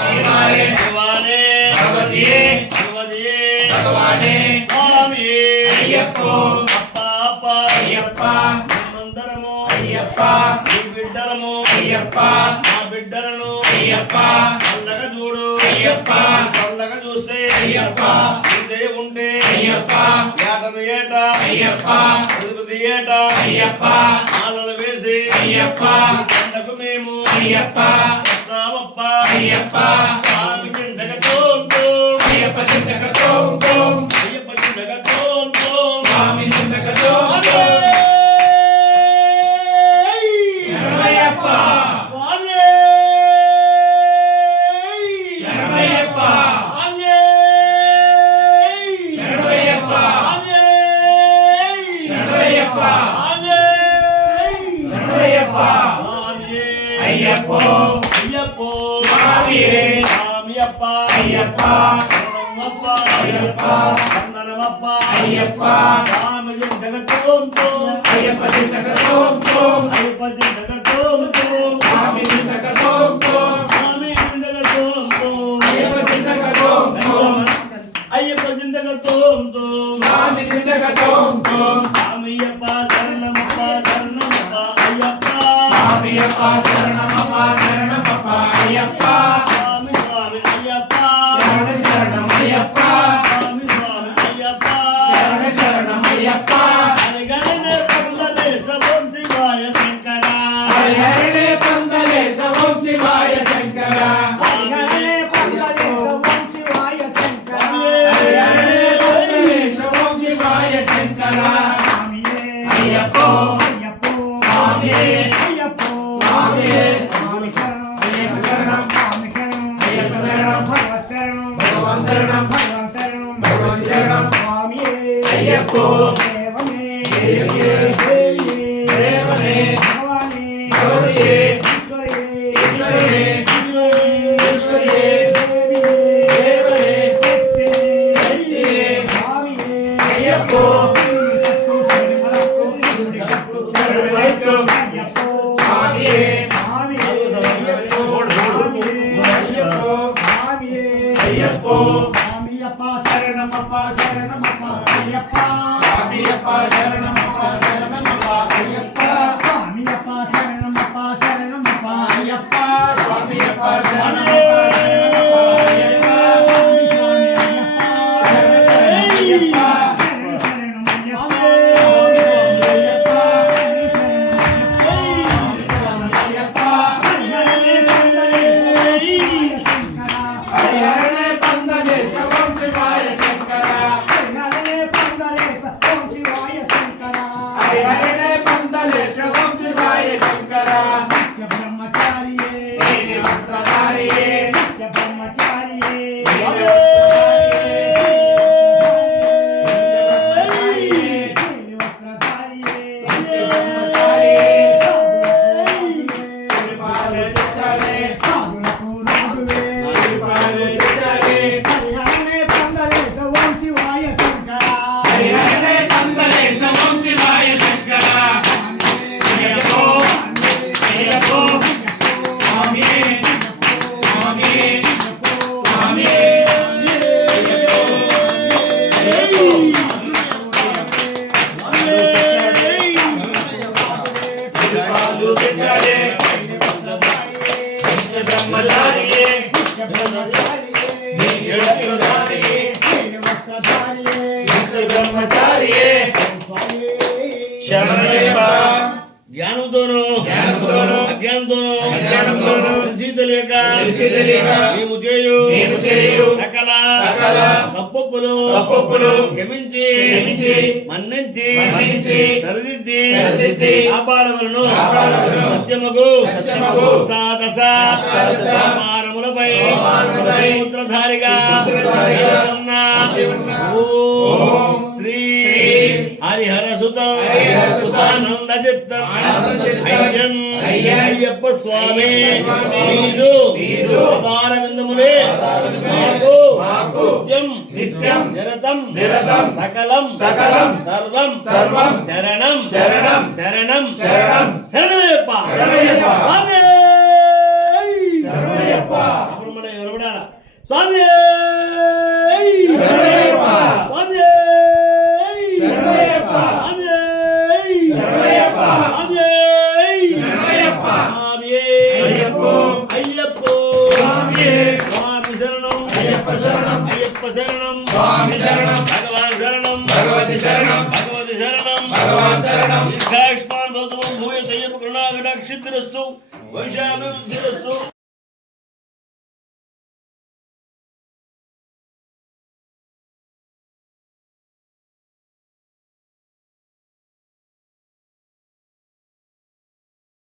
భగవానే భగవతియే భగవానే స్వామియే అయ్యప్పో అప్ప అయ్యప్ప మందరము అయ్యప్ప ఈ బిడ్డలము అయ్యప్ప మా బిడ్డలను అయ్యప్ప చల్లగా చూడు అయ్యప్ప చల్లగా చూస్తే అయ్యప్ప హృదయం ఉంటే అయ్యప్ప ఏటను ఏట అయ్యప్ప అదుపుది ఏట అయ్యప్ప మాలలు వేసి అయ్యప్ప పండకు మేము అయ్యప్ప రామప్ప అయ్యప్ప స్వామి చింతక తోం తోం అయ్యప్ప చింతక తోం తోం అయ్యప్ప చింతక తోం తోం స్వామి చింతక తోం తోం శరణమయ్యప్ప స్వామి శరణమయ్యప్ప స్వామి శరణమయ్యప్ప స్వామి శరణమయ్యప్ప స్వామి శరణమయ్యప్ప స్వామి అయ్యప్పో అయ్యప్పో స్వామియే స్వామియప్ప అయ్యప్ప శరణమప్ప అయ్యప్ప వందనమప్ప అయ్యప్ప స్వామి చింతక తోం తోం అయ్యప్ప చింతక తోం తోం అయ్యప్ప చింతక తోం తోం స్వామి చింతక తోం తోం స్వామి చింతక తోం తోం అయ్యప్ప చింతక తోం తోం అయ్యప్ప చింతక తోం తోం స్వామి చింతక తోం తోం స్వామియప్ప శరణమప్ప శరణమప్ప అయ్యప్ప స్వామియప్ప శరణమప్ప శరణమప్ప అయ్యప్ప స్వామి స్వామి అయ్యప్ప శరణ శరణమయ్యప్ప స్వామి స్వామి అయ్యప్ప శరణ శరణమయ్యప్ప హరిహరనే పందలే సవం శివాయ శంకర హరిహరనే పందలే సవం శివాయ శంకర హరిహరనే పందలే సవం శివాయ శంకర హరిహరనే పందలే సవం శివాయ శంకర స్వామియే అయ్యప్పో అయ్యప్పో స్వామియే అయ్యప్పో స్వామియే స్వామి శరణం స్వామి శరణం అయ్యప్ప శరణం భగవత్ శరణం భగవాన్ శరణం భగవాన్ శరణం భగవాన్ శరణం స్వామియే అయ్యప్పో దేవనే దేవియే దేవియే దేవనే భగవానే భగవతియే ఈశ్వరియే ఈశ్వరియే ఈశ్వరియే దేవియే దేవనే శక్తియే స్వామియే అయ్యప్పో స్వామియే అయ్యప్పో స్వామియప్ప శరణమప్ప శరణమప్ప అయ్యప్ప స్వామియప్ప శరణమప్ప శరణమప్ప అయ్యప్ప స్వామియప్ప శరణమప్ప శరణమప్ప అయ్యప్ప స్వామియప్ప శరణమప్ప జ్ఞానంతోనూ అజ్ఞానంతోనూ తెలియక మేము చేయు సకల తప్పులు క్షమించి మన్నించి సరిదిద్ది కాపాడవలను సత్యమగు సమానములపై సూత్రధారిగా శ్రీ హరిహర సుతం ఆనంద చిత్తం అయ్యప్ప స్వామి మీదు ఆధార విందములే మాకు నిత్యం నిరతం సకలం సర్వం శరణం శరణమయ్యప్ప స్వామి శరణయ్యప్ప. స్వామి శరణయ్యప్ప. స్వామి శరణయ్యప్ప. స్వామి శరణయ్యప్ప. స్వామి అయ్యప్పో. అయ్యప్పో స్వామి. స్వామి శరణం అయ్యప్ప శరణం. అయ్యప్ప శరణం స్వామి శరణం. భగవాన్ శరణం భగవతి శరణం. భగవతి శరణం భగవాన్ శరణం. దీర్ఘాయుష్మాన్ భవతు భూయ దయ్యపు కరుణాకటాక్షిద్రస్తు వంశాభివృద్ధిరస్తు